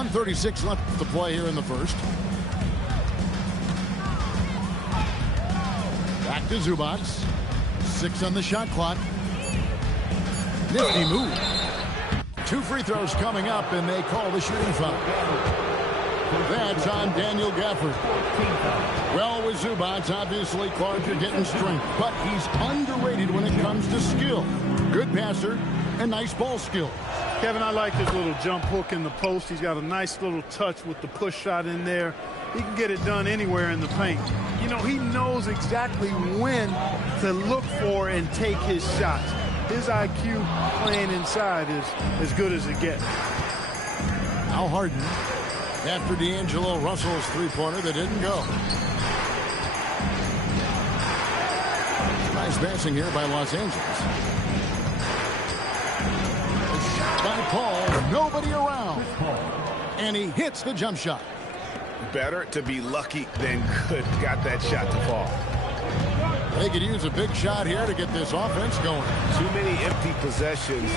1:36 left to play here in the first. Back to Zubac. 6 on the shot clock. Nifty move. 2 free throws coming up, and they call the shooting foul. That's on Daniel Gafford. Well, with Zubac, obviously Clark are getting strength, but he's underrated when it comes to skill. Good passer and nice ball skills. Kevin, I like his little jump hook in the post. He's got a nice little touch with the push shot in there. He can get it done anywhere in the paint. You know, he knows exactly when to look for and take his shots. His IQ playing inside is as good as it gets. Now Harden, after D'Angelo Russell's three-pointer that didn't go. Nice passing here by Los Angeles. By Paul, nobody around. And he hits the jump shot. Better to be lucky than good. Got that shot to fall. They could use a big shot here to get this offense going. Too many empty possessions.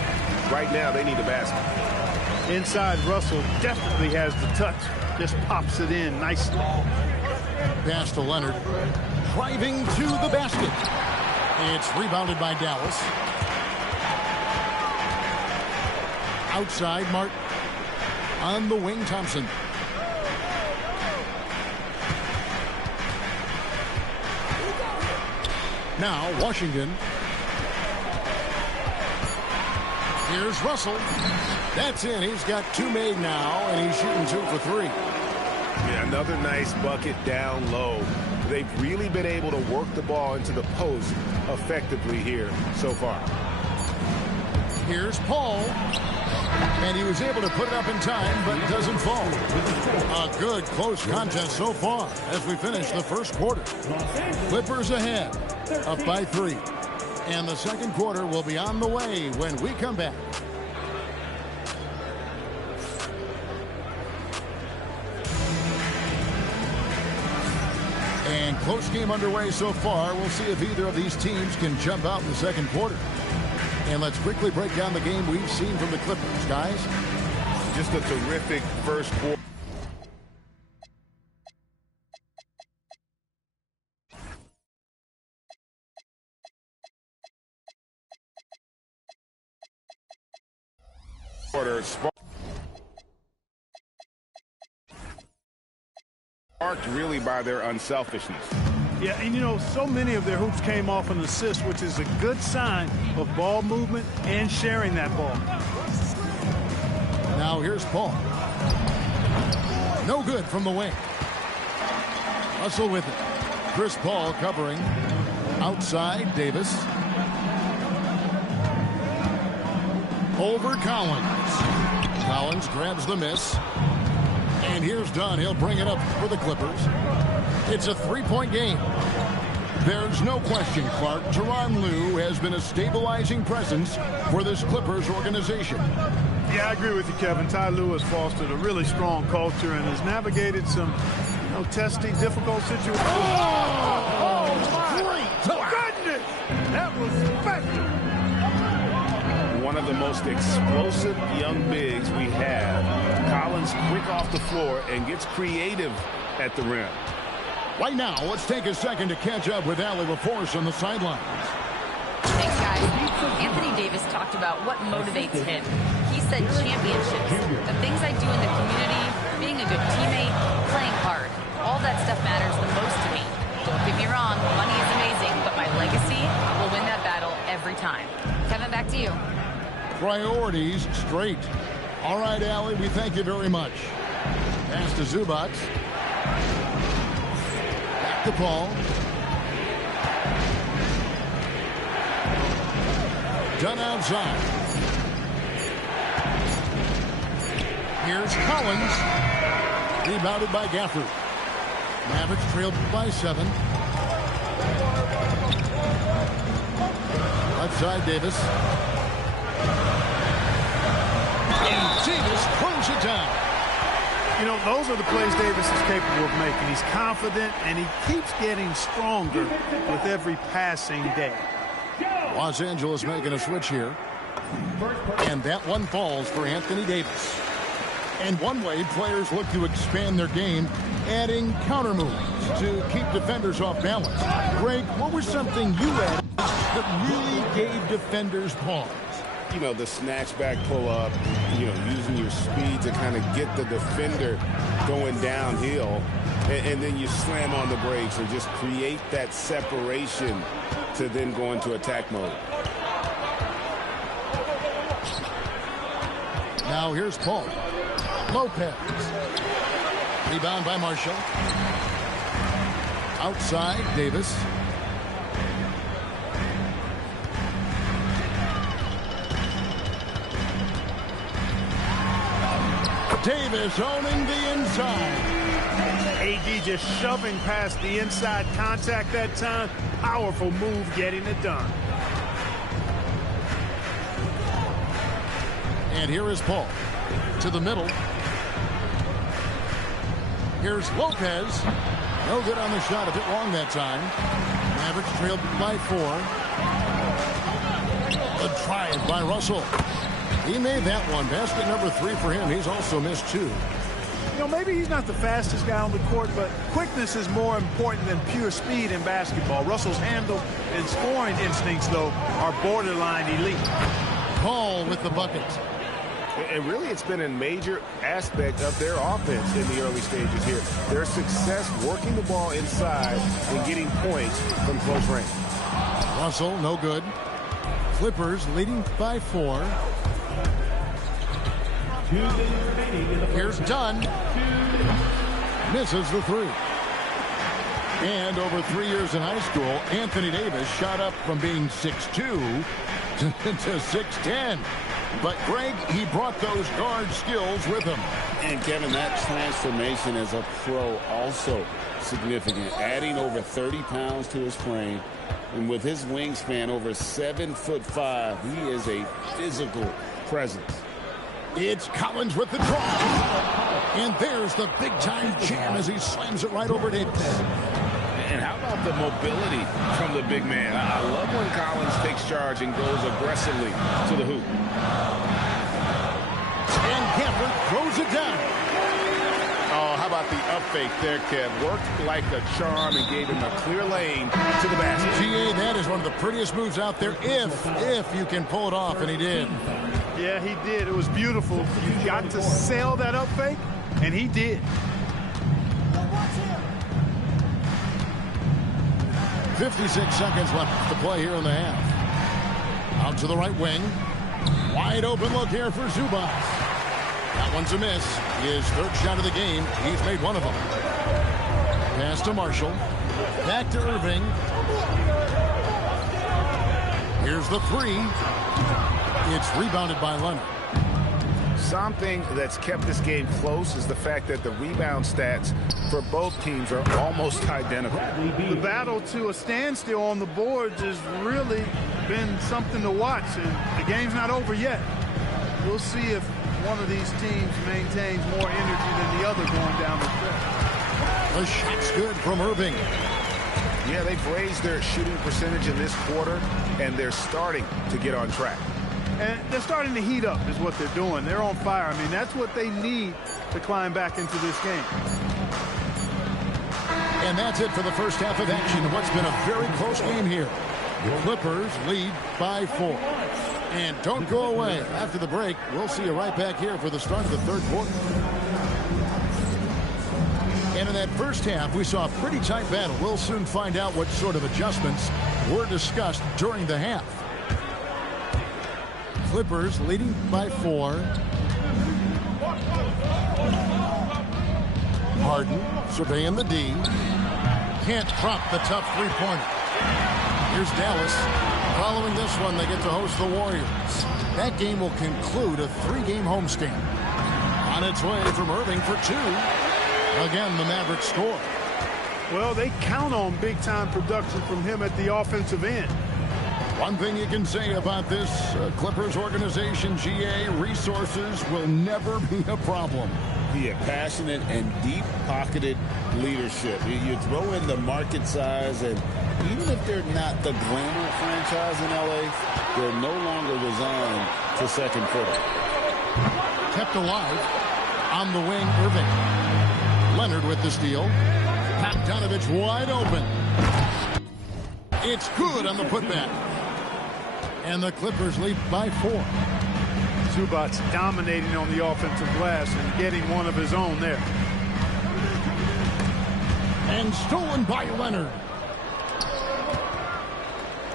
Right now, they need a basket. Inside, Russell definitely has the touch. Just pops it in nicely. Pass to Leonard. Driving to the basket. It's rebounded by Dallas. Outside, Martin. On the wing, Thompson. Now, Washington. Here's Russell. That's in. He's got 2 made now, and he's shooting 2 for 3. Yeah, another nice bucket down low. They've really been able to work the ball into the post effectively here so far. Here's Paul. And he was able to put it up in time, but it doesn't fall. A good close contest so far as we finish the first quarter. Clippers ahead, up by 3. And the second quarter will be on the way when we come back. And close game underway so far. We'll see if either of these teams can jump out in the second quarter. And let's quickly break down the game we've seen from the Clippers, guys. Just a terrific first quarter. Sparked really by their unselfishness. Yeah, and you know, so many of their hoops came off an assist, which is a good sign of ball movement and sharing that ball. Now here's Paul. No good from the wing. Russell with it. Chris Paul covering. Outside, Davis. Over Collins. Collins grabs the miss. And here's Dunn. He'll bring it up for the Clippers. It's a 3-point game. There's no question, Clark. Tyronn Lue has been a stabilizing presence for this Clippers organization. Yeah, I agree with you, Kevin. Ty Lue has fostered a really strong culture and has navigated some, testy, difficult situations. Great! Goodness! That was special. One of the most explosive young bigs we have. Collins quick off the floor and gets creative at the rim. Right now, let's take a second to catch up with Allie LaForce on the sidelines. Thanks, guys. Anthony Davis talked about what motivates him. He said championships, the things I do in the community, being a good teammate, playing hard. All that stuff matters the most to me. Don't get me wrong, money is amazing, but my legacy will win that battle every time. Kevin, back to you. Priorities straight. All right, Allie, we thank you very much. Pass to Zubac. Back to Paul. Done outside. Here's Collins. Rebounded by Gafford. Mavericks trailed by 7. Outside Davis. And Davis throws it down. Those are the plays Davis is capable of making. He's confident, and he keeps getting stronger with every passing day. Los Angeles making a switch here. And that one falls for Anthony Davis. And one way players look to expand their game, adding counter moves to keep defenders off balance. Greg, what was something you added that really gave defenders pause? You know, the snatch back pull up, you know, using your speed to kind of get the defender going downhill, and then you slam on the brakes and just create that separation to then go into attack mode. Now here's Paul. Lopez. Rebound by Marshall. Outside, Davis. Davis owning the inside. AD just shoving past the inside contact that time. Powerful move getting it done. And here is Paul. To the middle. Here's Lopez. No good on the shot. A bit long that time. Mavericks trailed by 4. Good try by Russell. He made that one. Basket number 3 for him. He's also missed 2. You know, maybe he's not the fastest guy on the court, but quickness is more important than pure speed in basketball. Russell's handle and scoring instincts, though, are borderline elite. Paul with the bucket. And really, it's been a major aspect of their offense in the early stages here. Their success working the ball inside and getting points from close range. Russell, no good. Clippers leading by 4. Here's Dunn. Misses the 3. And over 3 years in high school, Anthony Davis shot up from being 6'2" to 6'10". But Greg, he brought those guard skills with him. And Kevin, that transformation as a pro also significant. Adding over 30 pounds to his frame. And with his wingspan over 7'5", he is a physical presence. It's Collins with the draw. And there's the big-time jam as he slams it right over Davis. And how about the mobility from the big man? I love when Collins takes charge and goes aggressively to the hoop. And Gafford throws it down. Oh, how about the up fake there, Kev? Worked like a charm and gave him a clear lane to the basket. GA, that is one of the prettiest moves out there if you can pull it off, and he did. Yeah, he did. It was beautiful. You got to sell that up fake, and he did. 56 seconds left to play here in the half. Out to the right wing. Wide open look here for Zubac. That one's a miss. His third shot of the game. He's made one of them. Pass to Marshall. Back to Irving. Here's the 3. It's rebounded by Leonard. Something that's kept this game close is the fact that the rebound stats for both teams are almost identical. The battle to a standstill on the boards has really been something to watch, and the game's not over yet. We'll see if one of these teams maintains more energy than the other going down the stretch. The shot's good from Irving. Yeah, they've raised their shooting percentage in this quarter, and they're starting to get on track. And they're starting to heat up is what they're doing. They're on fire. I mean, that's what they need to climb back into this game. And that's it for the first half of action. What's been a very close game here. The Clippers lead by 4. And don't go away. After the break, we'll see you right back here for the start of the third quarter. And in that first half, we saw a pretty tight battle. We'll soon find out what sort of adjustments were discussed during the half. Clippers leading by 4. Harden surveying the D. Can't drop the tough three-pointer. Here's Dallas. Following this one, they get to host the Warriors. That game will conclude a 3-game homestand. On its way from Irving for 2. Again, the Mavericks score. Well, they count on big-time production from him at the offensive end. One thing you can say about this Clippers organization, GA, resources will never be a problem. Yeah, passionate and deep-pocketed leadership. You throw in the market size, and even if they're not the glamour franchise in L.A., they're no longer resigned to second fiddle. Kept alive. On the wing, Irving. Leonard with the steal. Bogdanovich wide open. It's good on the putback. And the Clippers lead by 4. Zubac's dominating on the offensive glass and getting one of his own there. And stolen by Leonard.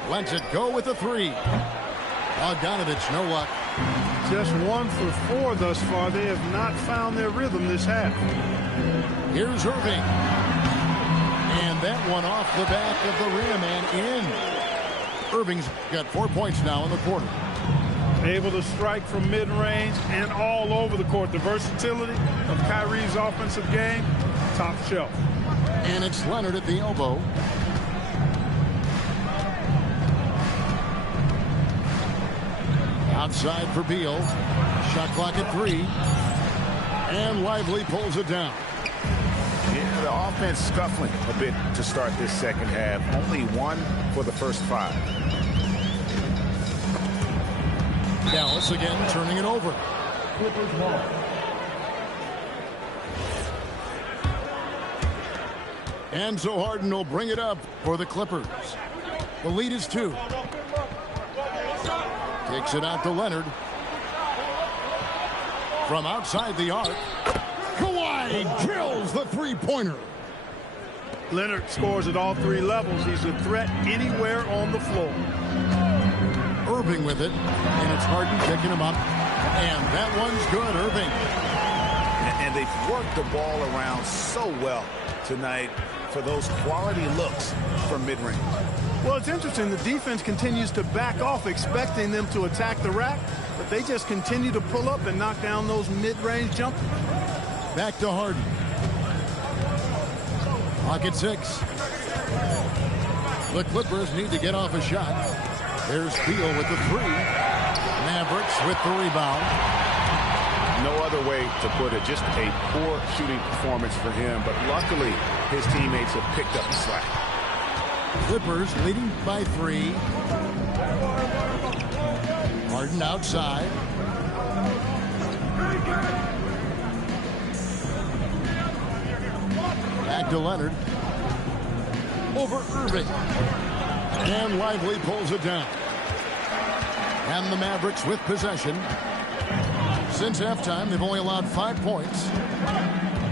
Lets it go with the 3. Bogdanovich, no luck. Just 1 for 4 thus far. They have not found their rhythm this half. Here's Irving. And that one off the back of the rim and in. Irving's got 4 points now in the quarter. Able to strike from mid-range and all over the court. The versatility of Kyrie's offensive game, top shelf. And it's Leonard at the elbow. Outside for Beal. Shot clock at 3. And Lively pulls it down. Yeah, the offense scuffling a bit to start this second half. Only 1 for the first 5. Dallas again turning it over. And so Harden will bring it up for the Clippers. The lead is 2. Takes it out to Leonard. From outside the arc. Kawhi drills the 3-pointer. Leonard scores at all 3 levels. He's a threat anywhere on the floor. Irving with it. And it's Harden picking him up. And that one's good, Irving. And they've worked the ball around so well tonight for those quality looks from mid-range. Well, it's interesting. The defense continues to back off, expecting them to attack the rack, but they just continue to pull up and knock down those mid-range jumpers. Back to Harden. Clock at 6. The Clippers need to get off a shot. There's Beal with the 3. Mavericks with the rebound. No other way to put it. Just a poor shooting performance for him, but luckily his teammates have picked up the slack. Clippers leading by 3. Harden outside. Back to Leonard. Over Irving. And Lively pulls it down. And the Mavericks with possession. Since halftime, they've only allowed 5 points.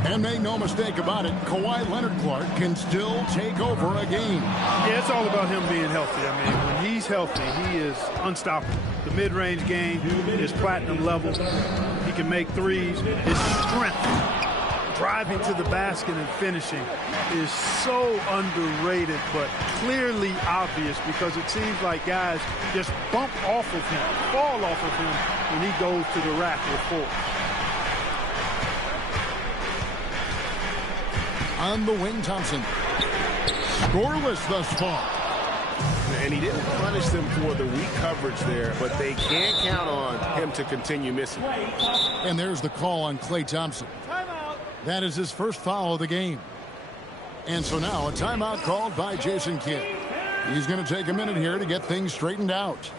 And make no mistake about it, Kawhi Leonard-Clark can still take over a game. Yeah, it's all about him being healthy. I mean, when he's healthy, he is unstoppable. The mid-range game is platinum level. He can make threes. His strength, driving to the basket and finishing, is so underrated, but clearly obvious, because it seems like guys just bump off of him, fall off of him when he goes to the rack with force. On the wing, Thompson. Scoreless thus far. And he didn't punish them for the weak coverage there, but they can't count on him to continue missing. And there's the call on Klay Thompson. That is his first foul of the game. And so now a timeout called by Jason Kidd. He's going to take a minute here to get things straightened out.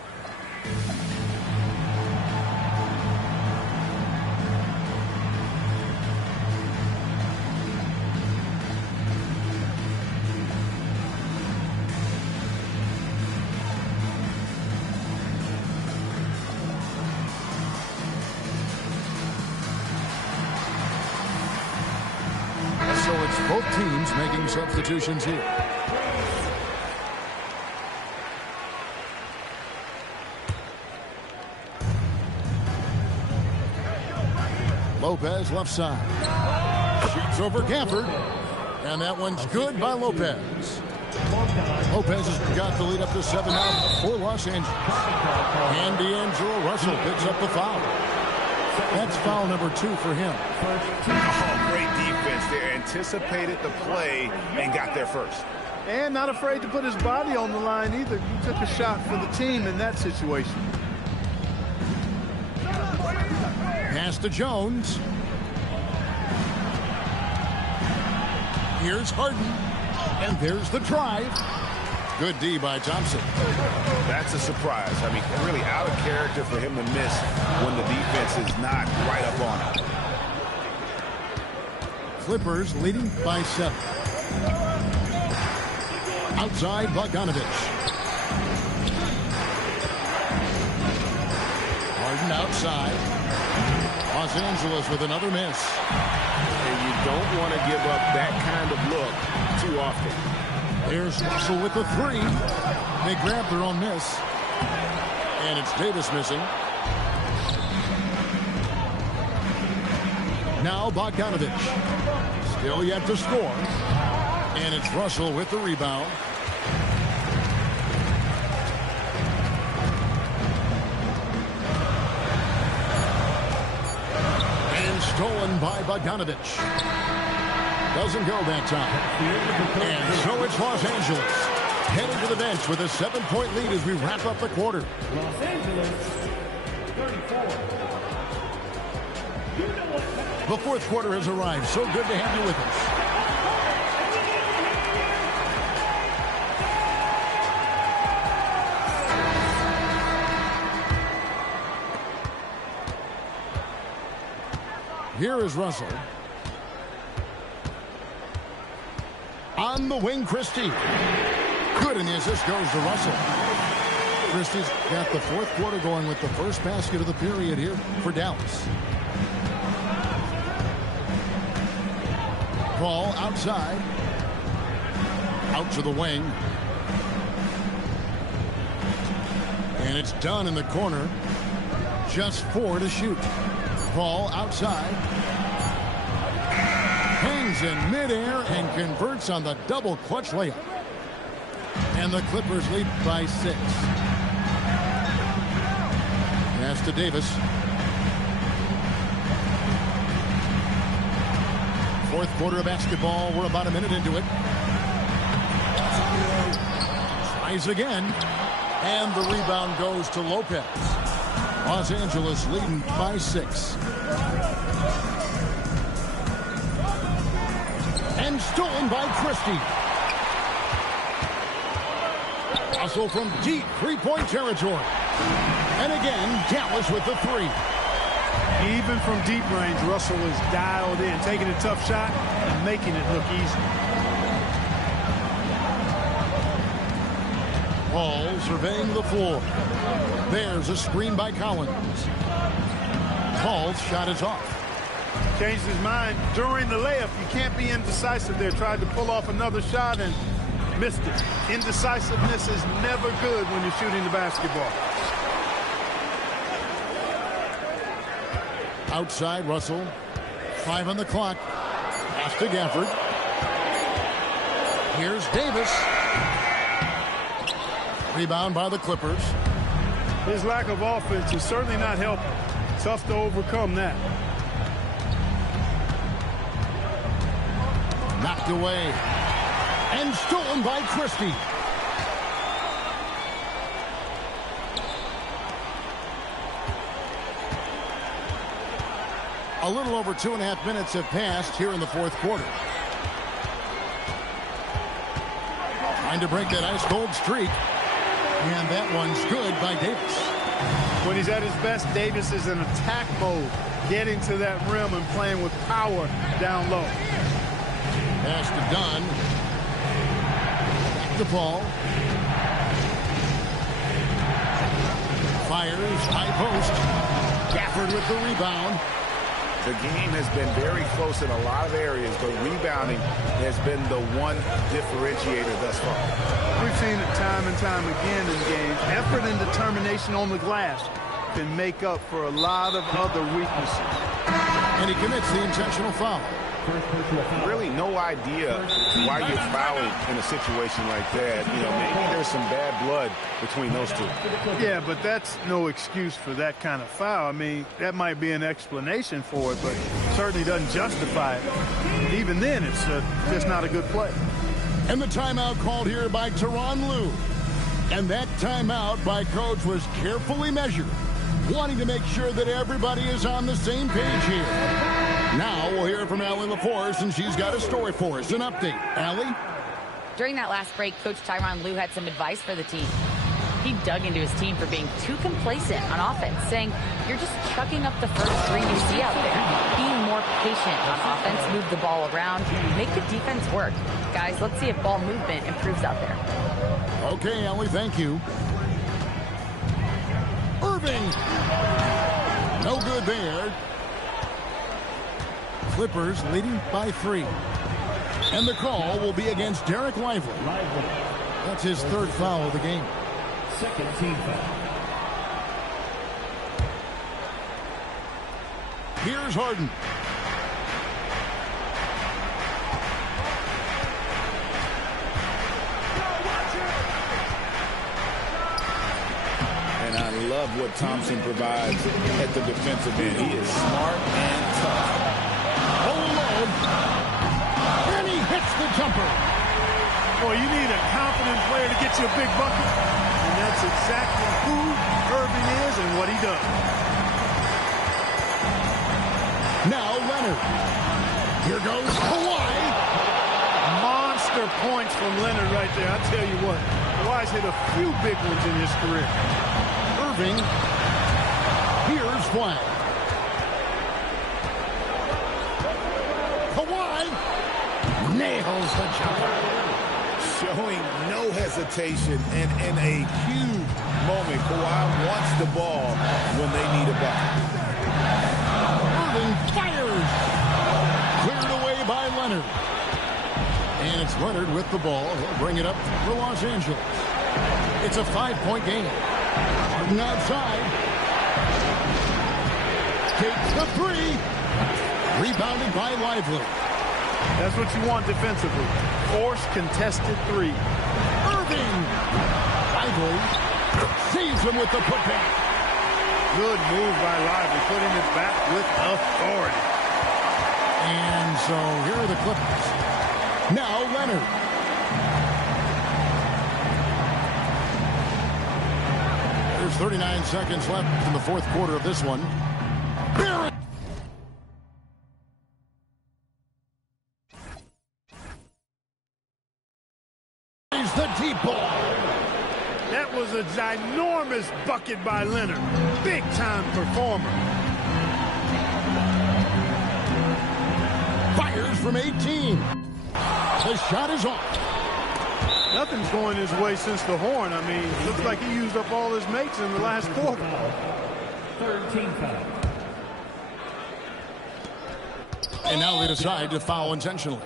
So it's both teams making substitutions here. Lopez left side. Shoots over Gafford. And that one's good by Lopez. Lopez has got the lead up to 7 now for Los Angeles. And D'Angelo Russell picks up the foul. That's foul number 2 for him. Oh, great defense there. Anticipated the play and got there first. And not afraid to put his body on the line either. He took a shot for the team in that situation. Pass to Jones. Here's Harden. And there's the drive. Good D by Thompson. That's a surprise. I mean, really out of character for him to miss when the defense is not right up on him. Clippers leading by 7. Outside, Bogdanovich. Harden outside. Los Angeles with another miss. And you don't want to give up that kind of look too often. Here's Russell with the 3. They grab their own miss. And it's Davis missing. Now Bogdanovich. Still yet to score. And it's Russell with the rebound. And stolen by Bogdanovich. Doesn't go that time. And so it's Los Angeles heading to the bench with a 7-point lead as we wrap up the quarter. Los Angeles, 34. The fourth quarter has arrived. So good to have you with us. Here is Russell. On the wing, Christie. Good, and the assist goes to Russell. Christie's got the fourth quarter going with the first basket of the period here for Dallas. Ball outside. Out to the wing. And it's done in the corner. Just 4 to shoot. Ball outside. Hangs in midair and converts on the double clutch layup. And the Clippers lead by 6. Pass to Davis. Fourth quarter of basketball. We're about a minute into it. Tries again. And the rebound goes to Lopez. Los Angeles leading by 6. And stolen by Christie. Russell from deep three-point territory. And again, Dallas with the 3. Even from deep range, Russell is dialed in, taking a tough shot and making it look easy. Paul surveying the floor. There's a screen by Collins. Paul's shot is off. Changed his mind during the layup. You can't be indecisive there. Tried to pull off another shot and missed it. Indecisiveness is never good when you're shooting the basketball. Outside, Russell. 5 on the clock. Pass to Gafford. Here's Davis. Rebound by the Clippers. His lack of offense is certainly not helping. Tough to overcome that. Knocked away. And stolen by Christie. A little over 2.5 minutes have passed here in the fourth quarter. Trying to break that ice-cold streak. And that one's good by Davis. When he's at his best, Davis is in attack mode, getting to that rim and playing with power down low. Pass to Dunn. Back to Paul. Fires, high post. Gafford with the rebound. The game has been very close in a lot of areas, but rebounding has been the one differentiator thus far. We've seen it time and time again in games. Effort and determination on the glass can make up for a lot of other weaknesses. And he commits the intentional foul. Really no idea why you're fouling in a situation like that. You know, maybe there's some bad blood between those two. Yeah, but that's no excuse for that kind of foul. I mean, that might be an explanation for it, but certainly doesn't justify it. And even then, it's just not a good play. And the timeout called here by Tyronn Lue. And that timeout by Coach was carefully measured, wanting to make sure that everybody is on the same page here. Now we'll hear from Allie LaForce, and she's got a story for us. An update. Allie? During that last break, Coach Tyronn Lue had some advice for the team. He dug into his team for being too complacent on offense, saying, you're just chucking up the first 3 you see out there. Be more patient on offense, move the ball around, make the defense work. Guys, let's see if ball movement improves out there. Okay, Ellie, thank you. Irving. No good there. Clippers leading by 3. And the call will be against Derek Lively. That's his 3rd foul of the game. Second team foul. Here's Harden. And I love what Thompson provides at the defensive end. He is smart and tough. Hold. And he hits the jumper. Boy, you need a confident player to get you a big bucket. And that's exactly who Irving is and what he does. Now Leonard. Here goes Kawhi. Monster points from Leonard right there. I tell you what, Kawhi's hit a few big ones in his career. Irving. Here's Flag. Kawhi nails the jumper. Showing no hesitation and in a huge moment. Kawhi wants the ball when they need a bucket. Irving fires. Cleared away by Leonard. And it's Leonard with the ball. He'll bring it up for Los Angeles. It's a 5-point game. Harden outside. Takes the 3. Rebounded by Lively. That's what you want defensively. Force contested 3. Irving. Lively saves him with the putback. Good move by Lively, putting it back with authority. And so here are the Clippers. Now Leonard. There's 39 seconds left in the 4th quarter of this one. Barrett. Is the deep ball. That was a ginormous bucket by Leonard. Big-time performer. Fires from 18. The shot is off. Nothing's going his way since the horn. I mean, it looks like he used up all his mates in the last quarter. Third team foul. And now they decide to foul intentionally.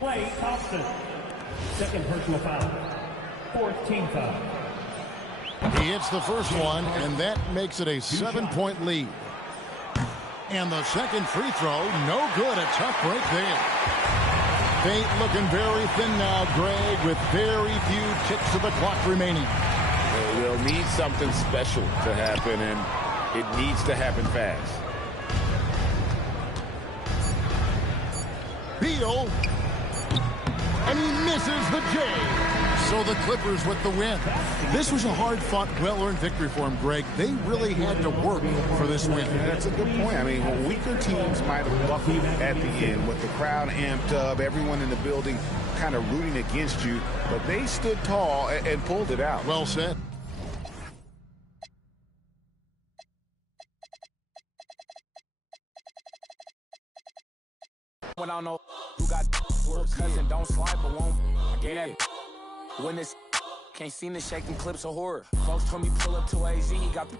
Klay Thompson. Second personal foul. Fourth team foul. He hits the first one, and that makes it a 7-point lead. And the second free throw, no good. A tough break there. Paint looking very thin now, Greg, with very few ticks of the clock remaining. They'll need something special to happen, and it needs to happen fast. Beal. And he misses the J. So the Clippers with the win. This was a hard-fought, well-earned victory for them, Greg. They really had to work for this win. That's a good point. I mean, weaker teams might have buckled at the end with the crowd amped up, everyone in the building kind of rooting against you, but they stood tall and pulled it out. Well said. When I don't know who got work, cousin don't slide but won't. I get that when this can't seem to shake them clips of horror. Folks told me pull up to AZ, he got the